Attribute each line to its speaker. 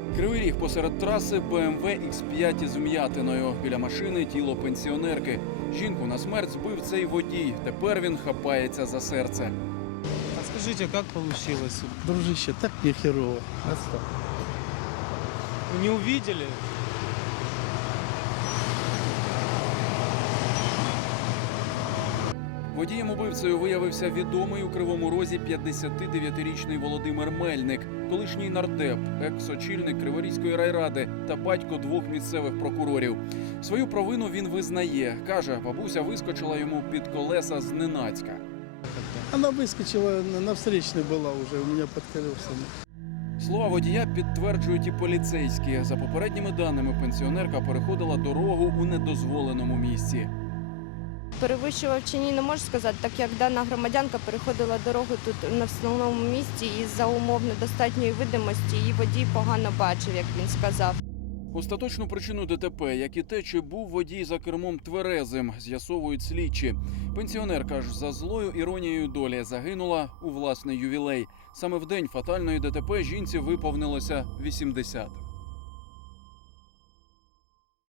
Speaker 1: Кривий Ріг посеред траси, БМВ X5 із вм'ятиною. Біля машини тіло пенсіонерки. Жінку на смерть збив цей водій. Тепер він хапається за серце.
Speaker 2: А скажите, как получилось?
Speaker 3: Дружище, так не херово. Оставь.
Speaker 2: Вы не увидели?
Speaker 1: Водієм-убивцею виявився відомий у Кривому Розі 59-річний Володимир Мельник, колишній нардеп, екс-очільник Криворізької райради та батько 2 місцевих прокурорів. Свою провину він визнає. Каже, бабуся вискочила йому під колеса зненацька.
Speaker 3: Она выскочила, на встречной была уже, у меня под колесами.
Speaker 1: Слова водія підтверджують і поліцейські. За попередніми даними, пенсіонерка переходила дорогу у недозволеному місці.
Speaker 4: Перевищував чи ні, не можу сказати, так як дана громадянка переходила дорогу тут на основному місці і за умов недостатньої видимості її водій погано бачив, як він сказав.
Speaker 1: Остаточну причину ДТП, як і те, чи був водій за кермом тверезим, з'ясовують слідчі. Пенсіонерка ж за злою іронією долі загинула у власний ювілей. Саме в день фатальної ДТП жінці виповнилося 80.